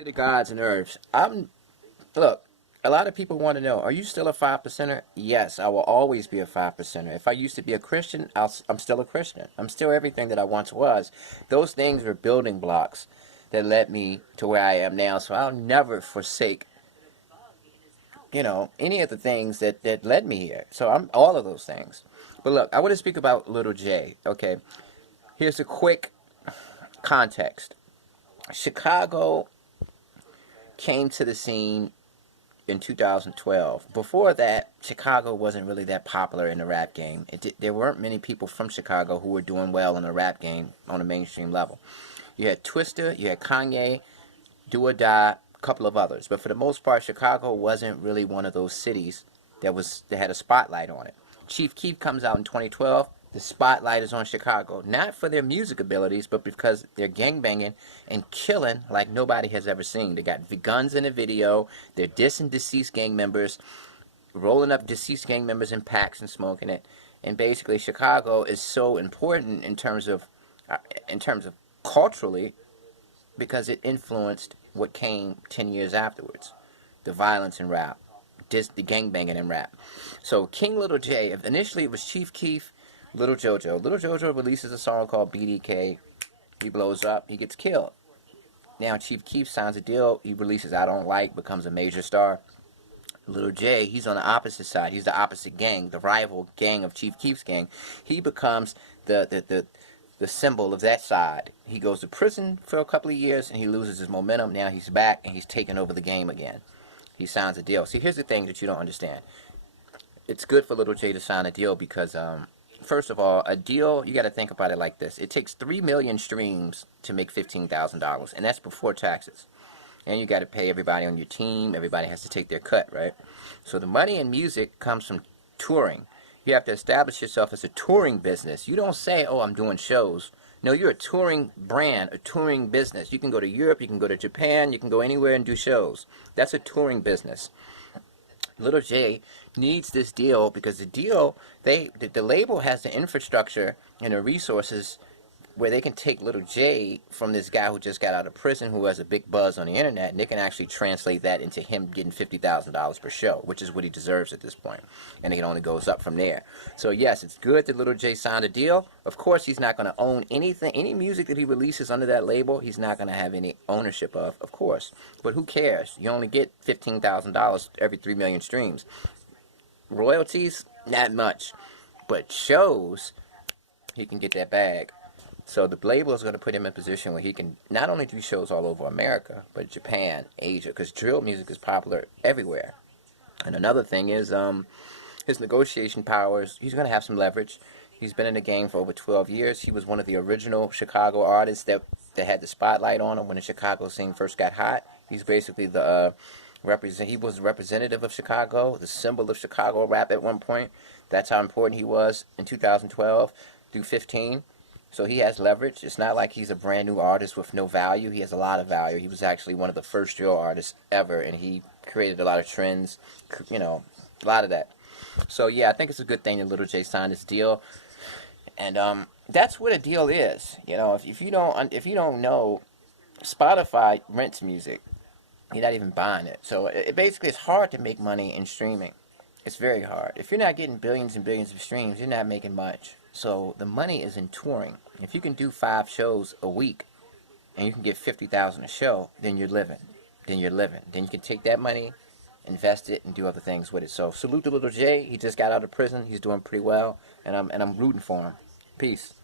To the gods and earths. Look, a lot of people want to know, are you still a five percenter? Yes, I will always be a five percenter. If I used to be a Christian, I'm still a Christian. I'm still everything that I once was. Those things were building blocks that led me to where I am now. So I'll never forsake, any of the things that led me here. So I'm all of those things. But look, I want to speak about Little J. Okay, here's a quick context. Chicago came to the scene in 2012. Before that, Chicago wasn't really that popular in the rap game. There weren't many people from Chicago who were doing well in the rap game on a mainstream level. You had Twista, you had Kanye, Do or Die, a couple of others. But for the most part, Chicago wasn't really one of those cities that had a spotlight on it. Chief Keef comes out in 2012. The spotlight is on Chicago, not for their music abilities, but because they're gangbanging and killing like nobody has ever seen. They got guns in the video. They're dissing deceased gang members, rolling up deceased gang members in packs and smoking it. And basically, Chicago is so important in terms of culturally, because it influenced what came 10 years afterwards, the violence in rap, the gangbanging in rap. So King Little J, initially it was Chief Keef, Little Jojo. Little Jojo releases a song called BDK. He blows up. He gets killed. Now Chief Keef signs a deal. He releases I Don't Like, becomes a major star. Little J, he's on the opposite side. He's the opposite gang, the rival gang of Chief Keef's gang. He becomes the symbol of that side. He goes to prison for a couple of years and he loses his momentum. Now he's back and he's taking over the game again. He signs a deal. See, here's the thing that you don't understand. It's good for Little J to sign a deal because first of all, a deal, you got to think about it like this. It takes 3 million streams to make $15,000, and that's before taxes. And you got to pay everybody on your team. Everybody has to take their cut, right? So the money in music comes from touring. You have to establish yourself as a touring business. You don't say, oh, I'm doing shows. No, you're a touring brand, a touring business. You can go to Europe, you can go to Japan, you can go anywhere and do shows. That's a touring business. Little J needs this deal because the label has the infrastructure and the resources where they can take Little J from this guy who just got out of prison who has a big buzz on the internet, and they can actually translate that into him getting $50,000 per show, which is what he deserves at this point. And it only goes up from there. So yes, it's good that Little J signed a deal. Of course, he's not going to own anything. Any music that he releases under that label, he's not going to have any ownership of course. But who cares? You only get $15,000 every 3 million streams. Royalties, not much. But shows, he can get that bag. So the label is going to put him in a position where he can not only do shows all over America, but Japan, Asia, because drill music is popular everywhere. And another thing is his negotiation powers. He's going to have some leverage. He's been in the game for over 12 years. He was one of the original Chicago artists that had the spotlight on him when the Chicago scene first got hot. He's basically he was representative of Chicago, the symbol of Chicago rap at one point. That's how important he was in 2012 through 15. So he has leverage. It's not like he's a brand new artist with no value. He has a lot of value. He was actually one of the first drill artists ever, and he created a lot of trends, a lot of that. So yeah, I think it's a good thing that Little J signed this deal, and that's what a deal is. If you don't know, Spotify rents music. You're not even buying it. So basically it's hard to make money in streaming. It's very hard. If you're not getting billions and billions of streams, you're not making much. So the money is in touring. If you can do 5 shows a week and you can get $50,000 a show, then you're living. Then you can take that money, invest it, and do other things with it. So salute to Little J. He just got out of prison. He's doing pretty well, and I'm rooting for him. Peace.